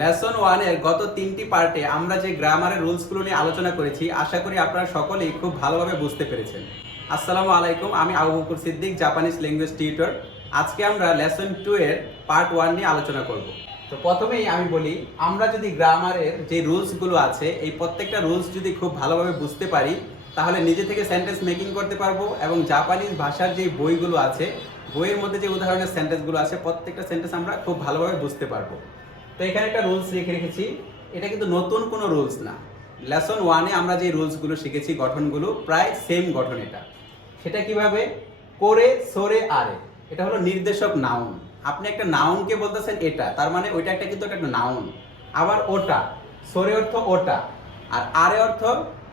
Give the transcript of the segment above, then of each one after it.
Lesson ওয়ানের গত তিনটি পার্টে আমরা যে গ্রামারের রুলসগুলো নিয়ে আলোচনা করেছি, আশা করি আপনারা সকলেই খুব ভালোভাবে বুঝতে পেরেছেন। আসসালামু আলাইকুম, আমি Abu Bakar Siddique Japanese language tutor আজকে আমরা লেসন টু এর পার্ট ওয়ান নিয়ে আলোচনা করব। তো প্রথমেই আমি বলি, আমরা যদি গ্রামারের যে রুলসগুলো আছে, এই প্রত্যেকটা রুলস যদি খুব ভালোভাবে বুঝতে পারি, তাহলে নিজে থেকে সেন্টেন্স মেকিং করতে পারব এবং জাপানিজ ভাষার যে বইগুলো আছে, বইয়ের মধ্যে যে উদাহরণের সেন্টেন্সগুলো আছে, প্রত্যেকটা সেন্টেন্স আমরা খুব ভালোভাবে বুঝতে পারব। তো এখানে একটা রুলস লিখে রেখেছি। এটা কিন্তু নতুন কোনো রুলস না। লেসন ওয়ানে আমরা যে রুলসগুলো শিখেছি, গঠনগুলো, প্রায় সেম গঠন এটা। সেটা কীভাবে? করে, সরে, আরে। এটা হলো নির্দেশক নাউন আপনি একটা নাউনকে বলতেছেন এটা, তার মানে ওইটা একটা কিন্তু একটা নাউন আবার ওটা, সরে অর্থ ওটা, আর আরে অর্থ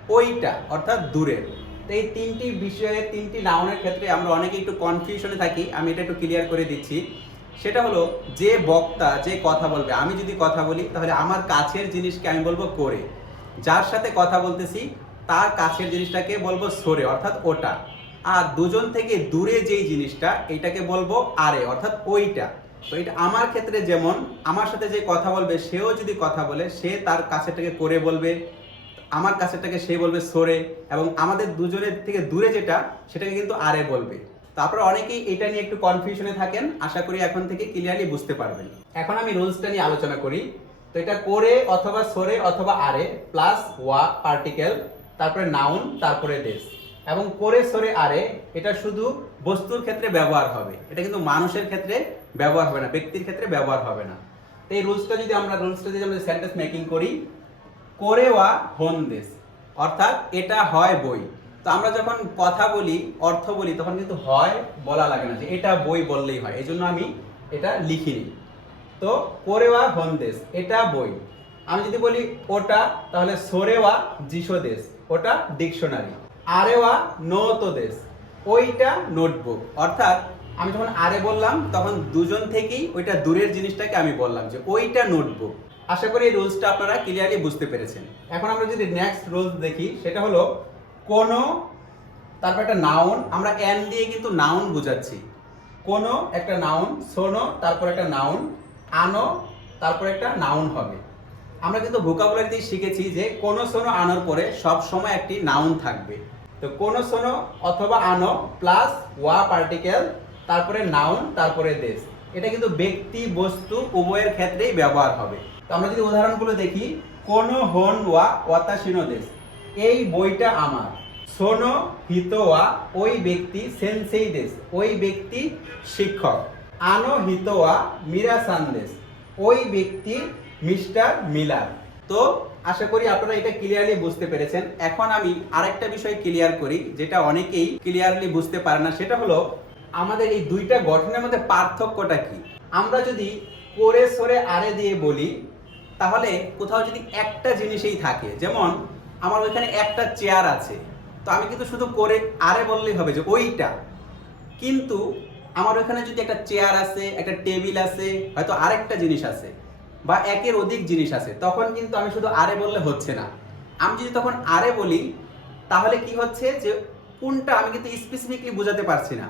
ওইটা, অর্থাৎ দূরের। তো এই তিনটি বিষয়ে, তিনটি নাউনের ক্ষেত্রে আমরা অনেকে একটু কনফিউশনে থাকি। আমি এটা একটু ক্লিয়ার করে দিচ্ছি। সেটা হলো যে বক্তা যে কথা বলবে, আমি যদি কথা বলি, তাহলে আমার কাছের জিনিসকে আমি বলব করে। যার সাথে কথা বলতেছি, তার কাছের জিনিসটাকে বলব সরে, অর্থাৎ ওটা। আর দুজন থেকে দূরে যেই জিনিসটা, এটাকে বলব আরে, অর্থাৎ ওইটা। তো এটা আমার ক্ষেত্রে যেমন, আমার সাথে যে কথা বলবে, সেও যদি কথা বলে, সে তার কাছেরটাকে করে বলবে, আমার কাছেরটাকে সে বলবে সরে, এবং আমাদের দুজনের থেকে দূরে যেটা, সেটাকে কিন্তু আরে বলবে। তারপরে অনেকেই এটা নিয়ে একটু কনফিউশনে থাকেন। আশা করি এখন থেকে ক্লিয়ারলি বুঝতে পারবেন। এখন আমি রুলসটা নিয়ে আলোচনা করি। তো এটা করে অথবা সরে অথবা আরে প্লাস ওয়া পার্টিকেল তারপরে নাউন তারপরে দেশ এবং করে, সরে, আরে, এটা শুধু বস্তুর ক্ষেত্রে ব্যবহার হবে। এটা কিন্তু মানুষের ক্ষেত্রে ব্যবহার হবে না, ব্যক্তির ক্ষেত্রে ব্যবহার হবে না। তো এই রুলসটা যদি আমরা রুলসটা যদি আমরা সেন্টেন্স মেকিং করি, করে ওয়া হোন দেশ অর্থাৎ এটা হয় বই। তো আমরা যখন কথা বলি, অর্থ বলি, তখন কিন্তু হয় বলা লাগে না যে এটা বই বললেই হয়। এই জন্য আমি এটা লিখিনি। তো কোরেওয়া হন্দেশ, এটা বই। আমি যদি বলি ওটা, তাহলে সোরেওয়া দেশ, ওটা ডিকশনারি। আরেওয়া নত দেশ, ওইটা নোটবুক। অর্থাৎ আমি যখন আরে বললাম, তখন দুজন থেকেই ওইটা দূরের জিনিসটাকে আমি বললাম যে ওইটা নোটবুক। আশা করি এই রুলসটা আপনারা ক্লিয়ারলি বুঝতে পেরেছেন। এখন আমরা যদি নেক্সট রুলস দেখি, সেটা হলো কোনো, তারপর একটা নাউন আমরা এন দিয়ে কিন্তু নাউন বোঝাচ্ছি। কোনো, একটা নাউন শোনো, তারপর একটা নাউন আনো, তারপর একটা নাউন হবে। আমরা কিন্তু ভোকাবুলারিতেই শিখেছি যে কোনো, শোনো, আনোর পরে সব সময় একটি নাউন থাকবে। তো কোনো, শোনো, অথবা আনো প্লাস ওয়া পার্টিকেল তারপরে নাউন তারপরে দেশ। এটা কিন্তু ব্যক্তি, বস্তু, উভয়ের ক্ষেত্রেই ব্যবহার হবে। তো আমরা যদি উদাহরণগুলো দেখি, কোনো, হন ওয়া ওয়াতাসিনো দেশ। এই বইটা আমার। সোনো হিতোয়া, ওই ব্যক্তি সেন্সেই দেশ, ওই ব্যক্তি শিক্ষক। আনো হিতোয়া, মীরা সান্দেশ, ওই ব্যক্তি মিস্টার মিলার। তো, আশা করি আপনারা এটা ক্লিয়ারলি বুঝতে পেরেছেন। এখন আমি আরেকটা বিষয় ক্লিয়ার করি, যেটা অনেকেই ক্লিয়ারলি বুঝতে পারে না। সেটা হলো, আমাদের এই দুইটা গঠনের মধ্যে পার্থক্যটা কি? আমরা যদি করে সরে আরে দিয়ে বলি, তাহলে কোথাও যদি একটা জিনিসেই থাকে, যেমন আমার ওইখানে একটা চেয়ার আছে। তো আমি কিন্তু শুধু করে আরে বললেই হবে যে ওইটা। কিন্তু আমার ওইখানে যদি একটা চেয়ার আছে, একটা টেবিল আছে, হয়তো আরেকটা জিনিস আছে, বা একের অধিক জিনিস আছে, তখন কিন্তু আমি শুধু আরে বললে হচ্ছে না। আমি যদি তখন আরে বলি, তাহলে কি হচ্ছে যে কোনটা আমি কিন্তু স্পেসিফিকলি বোঝাতে পারছি না।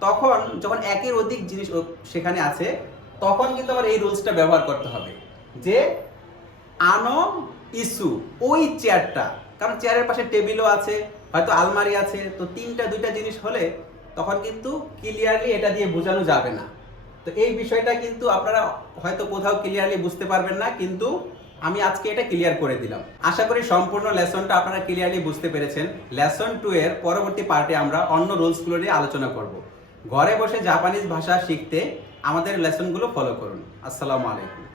তখন যখন একের অধিক জিনিস সেখানে আছে, তখন কিন্তু আমার এই রুলসটা ব্যবহার করতে হবে। যে আনো ইস্যু ওই চেয়ারটা কারণ চেয়ারের পাশে টেবিলও আছে, হয়তো আলমারি আছে, তো তিনটা, দুইটা জিনিস হলে তখন কিন্তু ক্লিয়ারলি এটা দিয়ে বোঝানো যাবে না। তো এই বিষয়টা কিন্তু আপনারা হয়তো কোথাও ক্লিয়ারলি বুঝতে পারবেন না, কিন্তু আমি আজকে এটা ক্লিয়ার করে দিলাম। আশা করি সম্পূর্ণ লেসনটা আপনারা ক্লিয়ারলি বুঝতে পেরেছেন। লেসন টু এর পরবর্তী পার্টে আমরা অন্য রুলসগুলো নিয়ে আলোচনা করব। ঘরে বসে জাপানিজ ভাষা শিখতে আমাদের লেসনগুলো ফলো করুন। আসসালামু আলাইকুম।